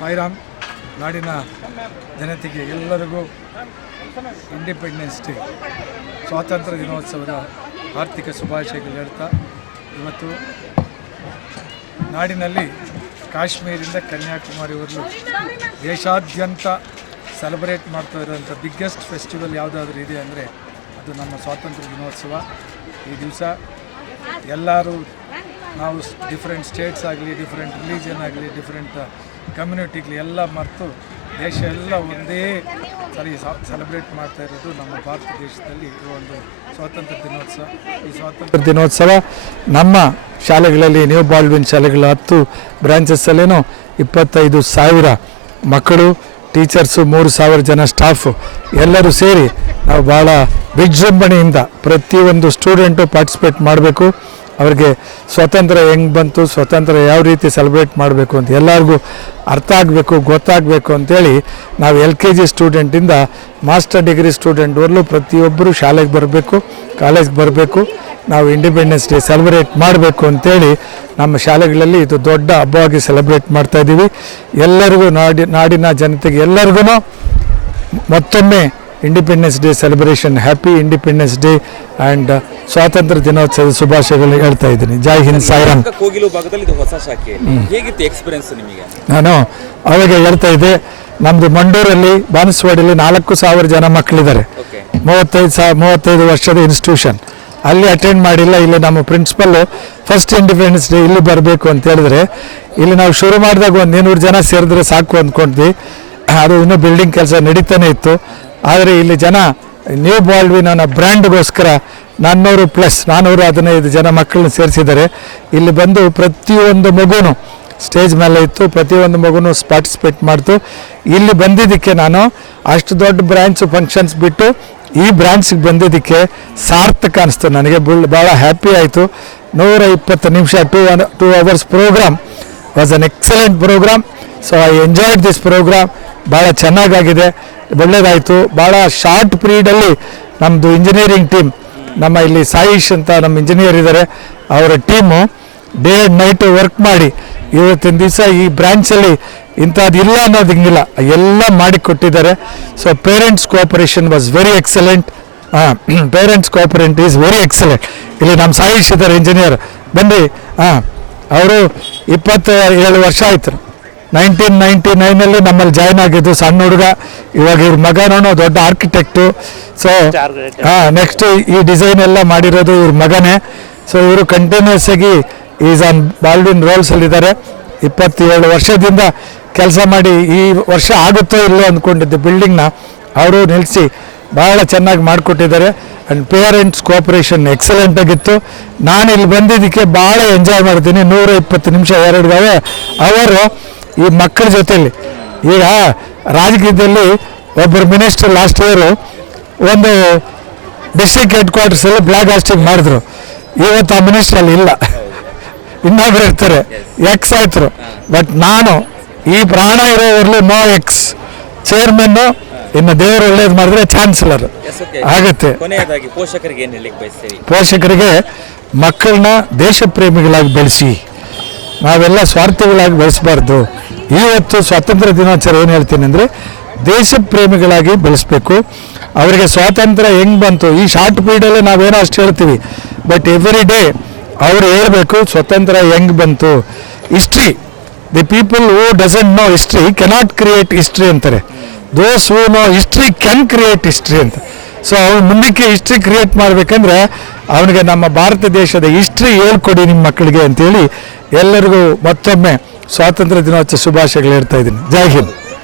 ಸಾಯಿರಾಮ್ ನಾಡಿನ ಜನತೆಗೆ ಎಲ್ಲರಿಗೂ ಇಂಡಿಪೆಂಡೆನ್ಸ್ ಡೇ ಸ್ವಾತಂತ್ರ್ಯ ದಿನೋತ್ಸವದ ಆರ್ಥಿಕ ಶುಭಾಶಯಗಳು ಹೇಳ್ತಾ ಇವತ್ತು ನಾಡಿನಲ್ಲಿ ಕಾಶ್ಮೀರದಿಂದ ಕನ್ಯಾಕುಮಾರಿವರೆಗೂ ದೇಶಾದ್ಯಂತ ಸೆಲೆಬ್ರೇಟ್ ಮಾಡ್ತಾ ಇರೋಂಥ ಬಿಗ್ಗೆಸ್ಟ್ ಫೆಸ್ಟಿವಲ್ ಯಾವುದಾದ್ರೂ ಇದೆ ಅಂದರೆ ಅದು ನಮ್ಮ ಸ್ವಾತಂತ್ರ್ಯ ದಿನೋತ್ಸವ. ಈ ದಿವಸ ಎಲ್ಲರೂ ನಾವು ಡಿಫ್ರೆಂಟ್ ಸ್ಟೇಟ್ಸ್ ಆಗಲಿ, ಡಿಫ್ರೆಂಟ್ ರಿಲಿಜನ್ ಆಗಲಿ, ಡಿಫ್ರೆಂಟ್ ಕಮ್ಯುನಿಟಿಗಲಿ ಎಲ್ಲ ಮರೆತು ದೇಶ ಎಲ್ಲ ಒಂದೇ ಸರಿ ಸೆಲೆಬ್ರೇಟ್ ಮಾಡ್ತಾ ಇರೋದು ನಮ್ಮ ಭಾರತ ದೇಶದಲ್ಲಿ ಈ ಒಂದು ಸ್ವಾತಂತ್ರ್ಯ ದಿನೋತ್ಸವ. ಈ ಸ್ವಾತಂತ್ರ್ಯ ದಿನೋತ್ಸವ ನಮ್ಮ ಶಾಲೆಗಳಲ್ಲಿ, ನ್ಯೂ ಬಾಲ್ವಿನ್ ಶಾಲೆಗಳ 10 ಬ್ರಾಂಚಸ್ಸಲ್ಲೇನೋ 25,000 ಮಕ್ಕಳು, ಟೀಚರ್ಸು, 3,000 ಜನ ಸ್ಟಾಫು ಎಲ್ಲರೂ ಸೇರಿ ನಾವು ಭಾಳ ವಿಜೃಂಭಣೆಯಿಂದ ಪ್ರತಿಯೊಂದು ಸ್ಟೂಡೆಂಟು ಪಾರ್ಟಿಸಿಪೇಟ್ ಮಾಡಬೇಕು. ಅವ್ರಿಗೆ ಸ್ವಾತಂತ್ರ್ಯ ಹೆಂಗೆ ಬಂತು, ಸ್ವಾತಂತ್ರ್ಯ ಯಾವ ರೀತಿ ಸೆಲೆಬ್ರೇಟ್ ಮಾಡಬೇಕು ಅಂತ ಎಲ್ಲರಿಗೂ ಅರ್ಥ ಆಗಬೇಕು, ಗೊತ್ತಾಗಬೇಕು ಅಂಥೇಳಿ ನಾವು LKG ಸ್ಟೂಡೆಂಟಿಂದ ಮಾಸ್ಟರ್ ಡಿಗ್ರಿ ಸ್ಟೂಡೆಂಟ್ವರೆಗೂ ಪ್ರತಿಯೊಬ್ಬರು ಶಾಲೆಗೆ ಬರಬೇಕು, ಕಾಲೇಜ್ಗೆ ಬರಬೇಕು. ನಾವು ಇಂಡಿಪೆಂಡೆನ್ಸ್ ಡೇ ಸೆಲೆಬ್ರೇಟ್ ಮಾಡಬೇಕು ಅಂಥೇಳಿ ನಮ್ಮ ಶಾಲೆಗಳಲ್ಲಿ ಇದು ದೊಡ್ಡ ಹಬ್ಬವಾಗಿ ಸೆಲೆಬ್ರೇಟ್ ಮಾಡ್ತಾಯಿದ್ದೀವಿ. ಎಲ್ಲರಿಗೂ ನಾಡಿನ ಜನತೆಗೆ ಎಲ್ಲರಿಗೂ ಮತ್ತೊಮ್ಮೆ independence day celebration, happy independence day and ಸ್ವಾತಂತ್ರ್ಯ ದಿನೋತ್ಸವದ ಶುಭಾಶಯಗಳು ಹೇಳ್ತಾ ಇದ್ದೀನಿ. ಜೈ ಹಿಂದ್, ಸಾಯಿರಾಮ್. ಕೋಗಿಲು ಭಾಗದಲ್ಲಿ ಇದು ಹೊಸ ಶಾಖೆ, ಹೇಗಿತ್ತು ಎಕ್ಸ್ಪೀರಿಯನ್ಸ್ ನಿಮಗೆ? ನಾನು ಅವಾಗ ಹೇಳ್ತಾ ಇದ್ದೆ, ನಮ್ಮದು ಮಂಡೂರಲ್ಲಿ ಬಾನಸವಾಡಿಯಲ್ಲಿ 4,000 ಜನ ಮಕ್ಕಳಿದ್ದಾರೆ. 35 ವರ್ಷದ ಇನ್ಸ್ಟಿಟ್ಯೂಷನ್. ಅಲ್ಲಿ ಅಟೆಂಡ್ ಮಾಡಿಲ್ಲ. ಇಲ್ಲಿ ನಮ್ಮ ಪ್ರಿನ್ಸಿಪಲ್ಲು ಫಸ್ಟ್ ಇಂಡಿಪೆಂಡೆನ್ಸ್ ಡೇ ಇಲ್ಲಿ ಬರಬೇಕು ಅಂತ ಹೇಳಿದ್ರೆ, ಇಲ್ಲಿ ನಾವು ಶುರು ಮಾಡಿದಾಗ ಒಂದು 200 ಜನ ಸೇರಿದ್ರೆ ಸಾಕು ಅಂದ್ಕೊಂಡ್ವಿ. ಅದು ಇನ್ನೂ ಬಿಲ್ಡಿಂಗ್ ಕೆಲಸ ನಡೀತಾನೆ ಇತ್ತು. ಆದರೆ ಇಲ್ಲಿ ಜನ ನ್ಯೂ ಬಾಲ್ವಿನ್ ಅನ್ನೋ ಬ್ರ್ಯಾಂಡ್ಗೋಸ್ಕರ 415 ಜನ ಮಕ್ಕಳನ್ನ ಸೇರಿಸಿದ್ದಾರೆ. ಇಲ್ಲಿ ಬಂದು ಪ್ರತಿಯೊಂದು ಮಗುನು ಸ್ಟೇಜ್ ಮೇಲೆ ಇತ್ತು, ಪ್ರತಿಯೊಂದು ಮಗುನು ಪಾರ್ಟಿಸಿಪೇಟ್ ಮಾಡ್ತು. ಇಲ್ಲಿ ಬಂದಿದ್ದಕ್ಕೆ ನಾನು ಅಷ್ಟು ದೊಡ್ಡ ಬ್ರ್ಯಾಂಚ್ ಫಂಕ್ಷನ್ಸ್ ಬಿಟ್ಟು ಈ ಬ್ರಾಂಚ್ಗೆ ಬಂದಿದ್ದಕ್ಕೆ ಸಾರ್ಥಕ ಅನಿಸ್ತು. ನನಗೆ ಭಾಳ ಹ್ಯಾಪಿ ಆಯಿತು. 120 ನಿಮಿಷ 2 hours programme was an excellent programme. So I enjoyed this programme. ಭಾಳ ಚೆನ್ನಾಗಾಗಿದೆ, ಒಳ್ಳೆಯದಾಯಿತು. ಭಾಳ ಶಾರ್ಟ್ ಪೀರಿಯಡಲ್ಲಿ ನಮ್ಮದು ಇಂಜಿನಿಯರಿಂಗ್ ಟೀಮ್, ನಮ್ಮ ಇಲ್ಲಿ ಸಾಯಿಶ್ ಅಂತ ನಮ್ಮ ಇಂಜಿನಿಯರ್ ಇದ್ದಾರೆ, ಅವರ team day and night work ಮಾಡಿ ಇವತ್ತಿನ ದಿವಸ ಈ ಬ್ರ್ಯಾಂಚಲ್ಲಿ ಇಂಥದ್ದು ಇಲ್ಲ ಅನ್ನೋದು ಹಿಂಗಿಲ್ಲ, ಎಲ್ಲ ಮಾಡಿಕೊಟ್ಟಿದ್ದಾರೆ. So parents cooperation was very excellent. Parents cooperate is very excellent. ಇಲ್ಲಿ ನಮ್ಮ ಸಾಯಿಶ್ ಇದ್ದಾರೆ ಇಂಜಿನಿಯರ್, ಬನ್ನಿ. ಅವರು 27 ವರ್ಷ ಆಯಿತು. 1999 ನಮ್ಮಲ್ಲಿ ಜಾಯ್ನ್ ಆಗಿದ್ದು, ಸಣ್ಣ ಹುಡುಗ. ಇವಾಗ ಇವ್ರ ಮಗನೂ ದೊಡ್ಡ ಆರ್ಕಿಟೆಕ್ಟು. ಸೊ ನೆಕ್ಸ್ಟು ಈ ಡಿಸೈನ್ ಎಲ್ಲ ಮಾಡಿರೋದು ಇವ್ರ ಮಗನೇ. ಸೊ ಇವರು ಕಂಟಿನ್ಯೂಸ್ ಆಗಿ ಈಸ್ ಆನ್ ಬಾಲ್ವಿನ್ ರೋಲ್ಸಲ್ಲಿದ್ದಾರೆ. 27 ವರ್ಷದಿಂದ ಕೆಲಸ ಮಾಡಿ ಈ ವರ್ಷ ಆಗುತ್ತೋ ಇಲ್ಲೋ ಅಂದ್ಕೊಂಡಿದ್ದೆ ಬಿಲ್ಡಿಂಗ್ನ ಅವರು ನಿಲ್ಲಿಸಿ ಭಾಳ ಚೆನ್ನಾಗಿ ಮಾಡಿಕೊಟ್ಟಿದ್ದಾರೆ. ಆ್ಯಂಡ್ ಪೇರೆಂಟ್ಸ್ ಕೋಆಪರೇಷನ್ ಎಕ್ಸಲೆಂಟ್ ಆಗಿತ್ತು. ನಾನು ಇಲ್ಲಿ ಬಂದಿದ್ದಕ್ಕೆ ಭಾಳ ಎಂಜಾಯ್ ಮಾಡ್ತೀನಿ. 120 ನಿಮಿಷ 2 ಅವರು ಈ ಮಕ್ಕಳ ಜೊತೆಯಲ್ಲಿ. ಈಗ ರಾಜಕೀಯದಲ್ಲಿ ಒಬ್ಬರು ಮಿನಿಸ್ಟರ್ ಲಾಸ್ಟ್ ಇಯರು ಒಂದು ಡಿಸ್ಟ್ರಿಕ್ಟ್ ಹೆಡ್ ಕ್ವಾರ್ಟರ್ಸಲ್ಲಿ ಬ್ಲಾಕ್ ಹಾಸ್ಟಿಂಗ್ ಮಾಡಿದ್ರು. ಇವತ್ತು ಆ ಮಿನಿಸ್ಟ್ರಲ್ಲಿ ಇಲ್ಲ, ಇನ್ನೊಬ್ರು ಇರ್ತಾರೆ, ಎಕ್ಸ್ ಆಯ್ತರು. ಬಟ್ ನಾನು ಈ ಪ್ರಾಣ ಇರೋವರೆಗೂ ನೋ ಎಕ್ಸ್, ಚೇರ್ಮನ್ನು. ಇನ್ನು ದೇವರು ಒಳ್ಳೇದು ಮಾಡಿದ್ರೆ ಚಾನ್ಸಲರ್ ಆಗುತ್ತೆ. ಪೋಷಕರಿಗೆ ಮಕ್ಕಳನ್ನ ದೇಶ ಪ್ರೇಮಿಗಳಾಗಿ ಬೆಳೆಸಿ, ನಾವೆಲ್ಲ ಸ್ವಾರ್ಥಿಗಳಾಗಿ ಬೆಳೆಸಬಾರ್ದು. ಇವತ್ತು ಸ್ವಾತಂತ್ರ್ಯ ದಿನಾಚರಣೆ ಏನು ಹೇಳ್ತೀನಿ ಅಂದರೆ, ದೇಶ ಪ್ರೇಮಿಗಳಾಗಿ ಬೆಳೆಸಬೇಕು. ಅವರಿಗೆ ಸ್ವಾತಂತ್ರ್ಯ ಹೆಂಗೆ ಬಂತು, ಈ ಶಾರ್ಟ್ ಪೀರಿಯಡಲ್ಲಿ ನಾವೇನೋ ಅಷ್ಟು ಹೇಳ್ತೀವಿ, ಬಟ್ ಎವ್ರಿ ಡೇ ಅವರು ಹೇಳಬೇಕು ಸ್ವಾತಂತ್ರ್ಯ ಹೆಂಗೆ ಬಂತು. History, the people who doesn't know history cannot create history ಅಂತಾರೆ. Those who know history can create history ಅಂತ. ಸೊ ಅವ್ನು ಮುಂದಕ್ಕೆ ಹಿಸ್ಟ್ರಿ ಕ್ರಿಯೇಟ್ ಮಾಡಬೇಕಂದ್ರೆ ಅವನಿಗೆ ನಮ್ಮ ಭಾರತ ದೇಶದ ಹಿಸ್ಟ್ರಿ ಹೇಳ್ಕೊಡಿ ನಿಮ್ಮ ಮಕ್ಕಳಿಗೆ ಅಂತೇಳಿ ಎಲ್ಲರಿಗೂ ಮತ್ತೊಮ್ಮೆ ಸ್ವಾತಂತ್ರ್ಯ ದಿನೋತ್ಸವ ಶುಭಾಶಯಗಳು ಹೇಳ್ತಾ ಇದ್ದೀನಿ. ಜೈ ಹಿಂದ್.